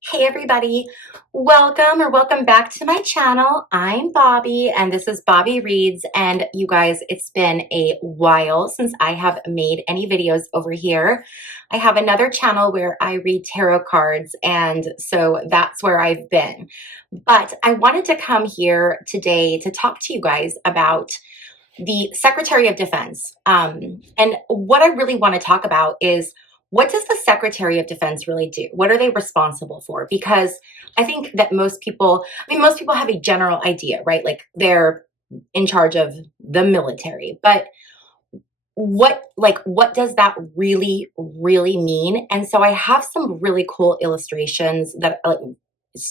Hey everybody, welcome back to my channel. I'm Bobbie and this is Bobbie Reads, and you guys, it's been a while since I have made any videos over here. I have another channel where I read tarot cards, and so that's where I've been. But I wanted to come here today to talk to you guys about the Secretary of Defense. And what I really want to talk about is, what does the Secretary of Defense really do? What are they responsible for? Because I think that most people have a general idea, right? Like they're in charge of the military, but what does that really mean? And so I have some really cool illustrations that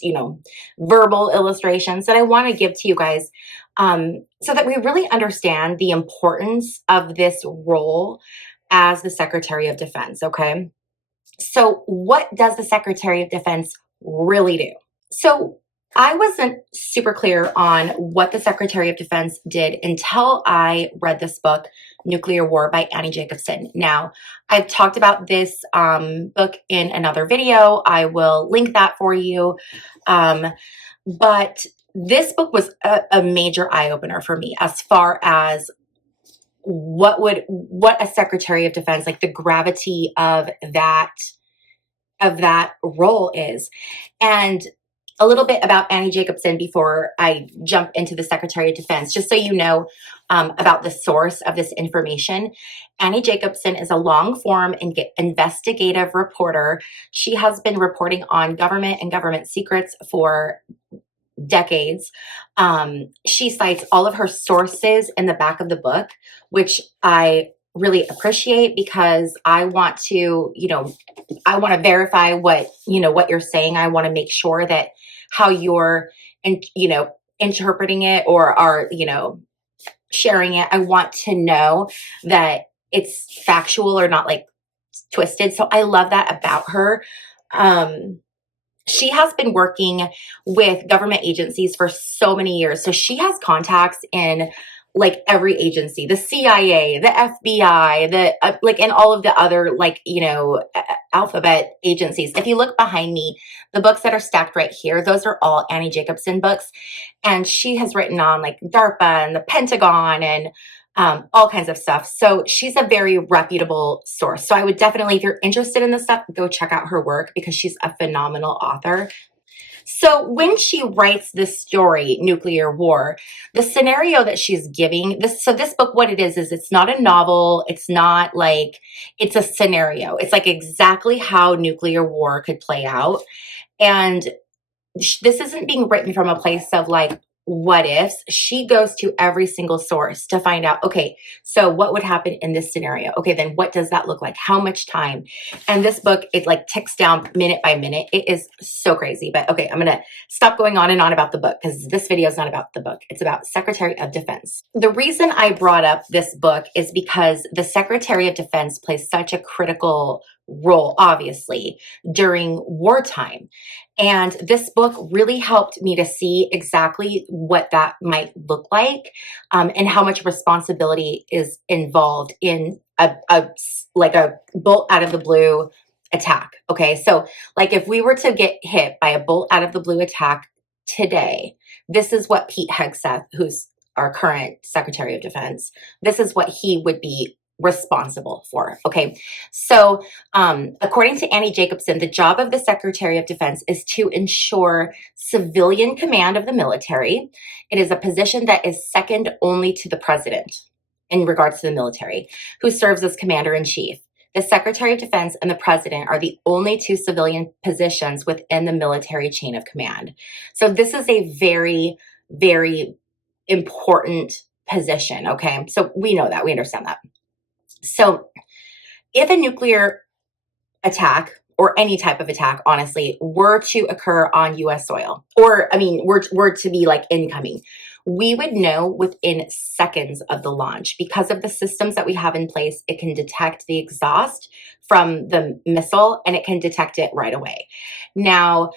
you know verbal illustrations that I want to give to you guys, so that we really understand the importance of this role as the Secretary of Defense. Okay, so what does the Secretary of Defense really do? So I wasn't super clear on what the Secretary of Defense did until I read this book, Nuclear War by Annie Jacobsen. Now, I've talked about this book in another video. I will link that for you. But this book was a major eye-opener for me as far as what a Secretary of Defense, like the gravity of that role is. And a little bit about Annie Jacobsen before I jump into the Secretary of Defense, just so you know about the source of this information. Annie Jacobsen is a long-form investigative reporter. She has been reporting on government and government secrets for decades. She cites all of her sources in the back of the book, which I really appreciate, because I want to, I want to verify what you're saying. I want to make sure that how you're, interpreting it or are, sharing it. I want to know that it's factual or not like twisted. So I love that about her. She has been working with government agencies for so many years. So she has contacts in like every agency, the CIA, the FBI, and all of the other alphabet agencies. If you look behind me, the books that are stacked right here, those are all Annie Jacobsen books. And she has written on like DARPA and the Pentagon and all kinds of stuff. So she's a very reputable source. So I would definitely, if you're interested in this stuff, go check out her work, because she's a phenomenal author. So when she writes this story, Nuclear War, the scenario that she's giving, this book, what it is it's not a novel. It's not like, it's a scenario. It's like exactly how nuclear war could play out. And this isn't being written from a place of like, what ifs. She goes to every single source to find out, okay, so what would happen in this scenario? Okay, then what does that look like? How much time? And this book, it like ticks down minute by minute. It is so crazy. But okay, I'm going to stop going on and on about the book, because this video is not about the book. It's about Secretary of Defense. The reason I brought up this book is because the Secretary of Defense plays such a critical role, obviously, during wartime. And this book really helped me to see exactly what that might look like, and how much responsibility is involved in a bolt out of the blue attack. Okay, so like if we were to get hit by a bolt out of the blue attack today, this is what Pete Hegseth, who's our current Secretary of Defense, this is what he would be responsible for. Okay, so according to Annie Jacobsen, the job of the Secretary of Defense is to ensure civilian command of the military. It is a position that is second only to the president in regards to the military, who serves as commander-in-chief. The Secretary of Defense and the president are the only two civilian positions within the military chain of command. So this is a very, very important position. Okay, so we know that, we understand that. So if a nuclear attack, or any type of attack, honestly, were to occur on US soil, or were to be like incoming, we would know within seconds of the launch. Because of the systems that we have in place, it can detect the exhaust from the missile and it can detect it right away. Now,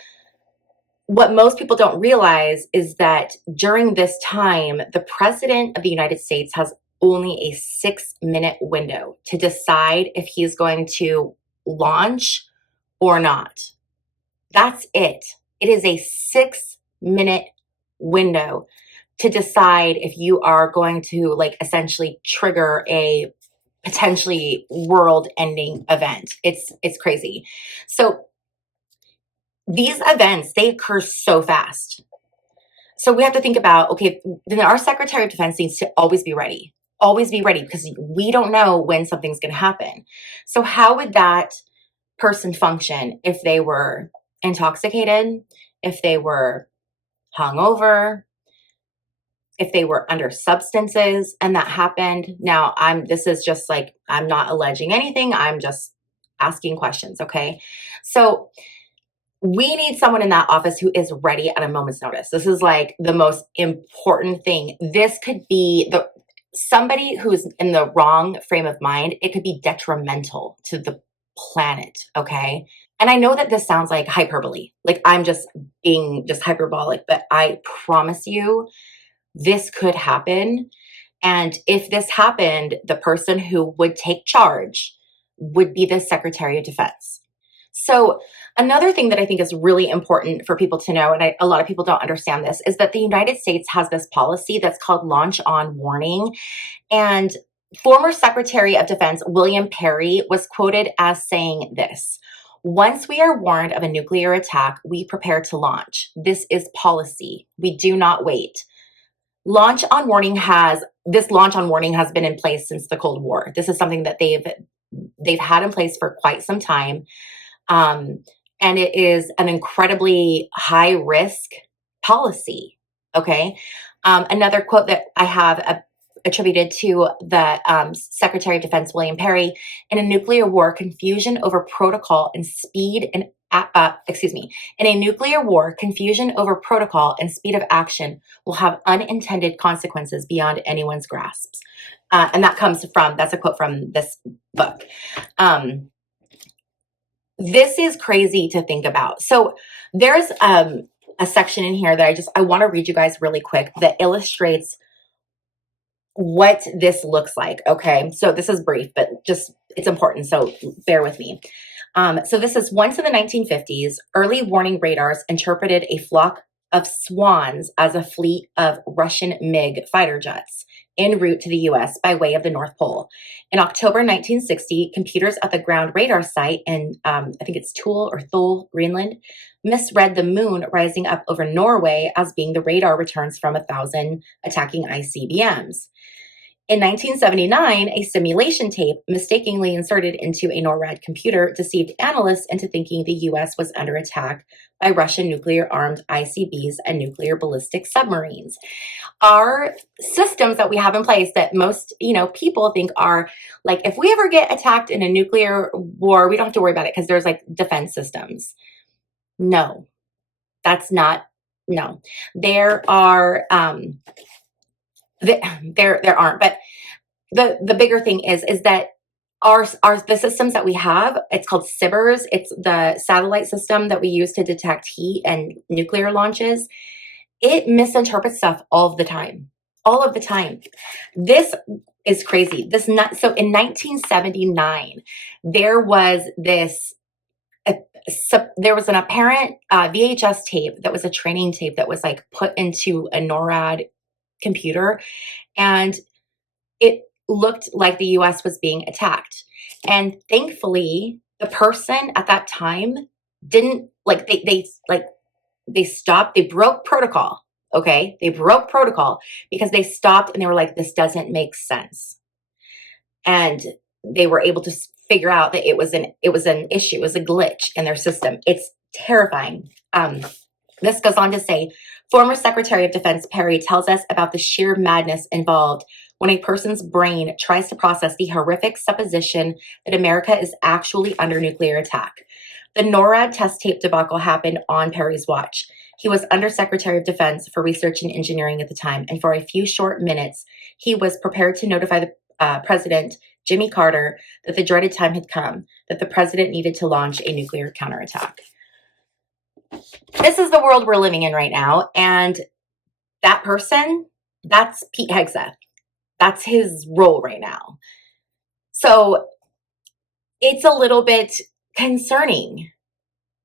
what most people don't realize is that during this time, the President of the United States has only a 6-minute window to decide if he's going to launch or not. That's it. It is a 6-minute window to decide if you are going to like essentially trigger a potentially world-ending event. It's crazy. So these events, they occur so fast. So we have to think about, okay, then our Secretary of Defense needs to always be ready. Always be ready, because we don't know when something's going to happen. So how would that person function if they were intoxicated, if they were hungover, if they were under substances and that happened? Now, this is just like, I'm not alleging anything. I'm just asking questions. Okay. So we need someone in that office who is ready at a moment's notice. This is like the most important thing. This could be somebody who's in the wrong frame of mind. It could be detrimental to the planet. Okay. And I know that this sounds like hyperbole, like I'm just being just hyperbolic, but I promise you this could happen. And if this happened, the person who would take charge would be the Secretary of Defense. So another thing that I think is really important for people to know, and a lot of people don't understand this, is that the United States has this policy that's called launch on warning. And former Secretary of Defense William Perry was quoted as saying this: "Once we are warned of a nuclear attack, we prepare to launch. This is policy. We do not wait." This launch on warning has been in place since the Cold War. This is something that they've had in place for quite some time. Um, and it is an incredibly high risk policy. Okay. Another quote that I have attributed to the Secretary of Defense, William Perry: "In a nuclear war, confusion over protocol and speed and in a nuclear war, confusion over protocol and speed of action will have unintended consequences beyond anyone's grasps." And that's a quote from this book. This is crazy to think about. So there's a section in here that I want to read you guys really quick that illustrates what this looks like. Okay. So this is brief, but just it's important. So bear with me. So this is: "Once in the 1950s, early warning radars interpreted a flock of swans as a fleet of Russian MiG fighter jets en route to the US by way of the North Pole. In October 1960, computers at the ground radar site in, I think it's Thule, Greenland, misread the moon rising up over Norway as being the radar returns from 1,000 attacking ICBMs. In 1979, a simulation tape mistakenly inserted into a NORAD computer deceived analysts into thinking the US was under attack by Russian nuclear-armed ICBs and nuclear ballistic submarines." Our systems that we have in place that most, people think are like, if we ever get attacked in a nuclear war, we don't have to worry about it because there's like defense systems. No, that's not, no. There are, there aren't, but the bigger thing is that the systems that we have, it's called SIBRs. It's the satellite system that we use to detect heat and nuclear launches. It misinterprets stuff all of the time. All of the time. This is crazy. So in 1979, there was an apparent VHS tape that was a training tape that was like put into a NORAD computer, and it looked like the US was being attacked. And thankfully, the person at that time didn't like they stopped, they broke protocol. Okay. They broke protocol because they stopped and they were like, this doesn't make sense. And they were able to figure out that it was an issue, it was a glitch in their system. It's terrifying. This goes on to say, former Secretary of Defense Perry tells us about the sheer madness involved when a person's brain tries to process the horrific supposition that America is actually under nuclear attack. The NORAD test tape debacle happened on Perry's watch. He was Undersecretary of Defense for Research and Engineering at the time, and for a few short minutes, he was prepared to notify the President, Jimmy Carter, that the dreaded time had come, that the president needed to launch a nuclear counterattack. This is the world we're living in right now, and that person, that's Pete Hegseth. That's his role right now. So it's a little bit concerning.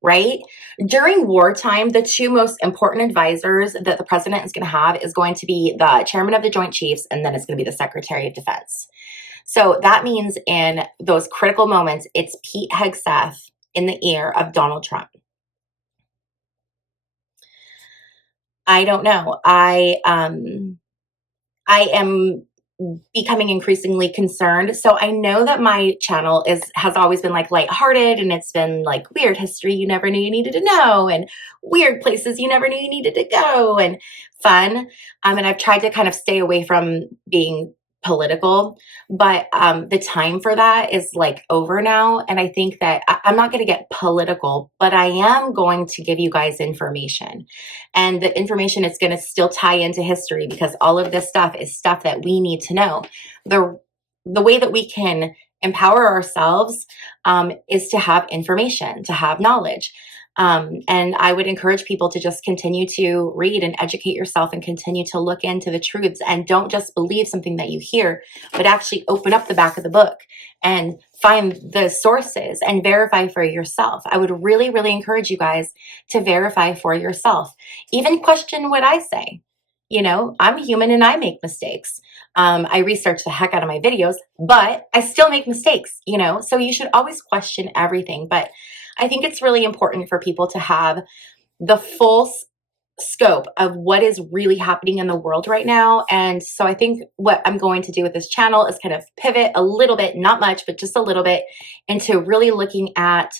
right? During wartime, the two most important advisors that the president is going to have is going to be the chairman of the Joint Chiefs, and then it's going to be the Secretary of Defense. So that means in those critical moments, it's Pete Hegseth in the ear of Donald Trump. I don't know. I am becoming increasingly concerned. So I know that my channel has always been like lighthearted, and it's been like weird history you never knew you needed to know, and weird places you never knew you needed to go, and fun. And I've tried to kind of stay away from being political, but the time for that is like over now. And I think that I'm not going to get political, but I am going to give you guys information. And the information is going to still tie into history, because all of this stuff is stuff that we need to know. The way that we can empower ourselves is to have information, to have knowledge. And I would encourage people to just continue to read and educate yourself and continue to look into the truths, and don't just believe something that you hear, but actually open up the back of the book and find the sources and verify for yourself. I would really, really encourage you guys to verify for yourself. Even question what I say. You know, I'm human and I make mistakes. I research the heck out of my videos, but I still make mistakes, you know, so you should always question everything. But I think it's really important for people to have the full scope of what is really happening in the world right now. And so I think what I'm going to do with this channel is kind of pivot a little bit, not much, but just a little bit, into really looking at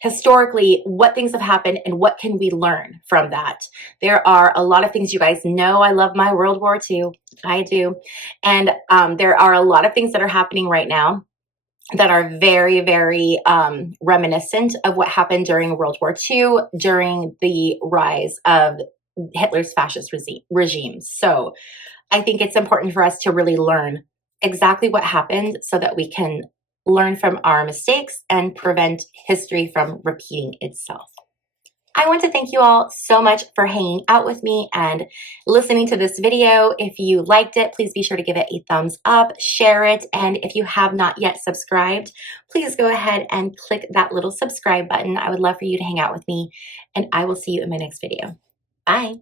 historically what things have happened and what can we learn from that. There are a lot of things, you guys know I love my World War II. I do. And there are a lot of things that are happening right now that are very, very reminiscent of what happened during World War II, during the rise of Hitler's fascist regime. So I think it's important for us to really learn exactly what happened so that we can learn from our mistakes and prevent history from repeating itself. I want to thank you all so much for hanging out with me and listening to this video. If you liked it, please be sure to give it a thumbs up, share it, and if you have not yet subscribed, please go ahead and click that little subscribe button. I would love for you to hang out with me, and I will see you in my next video. Bye.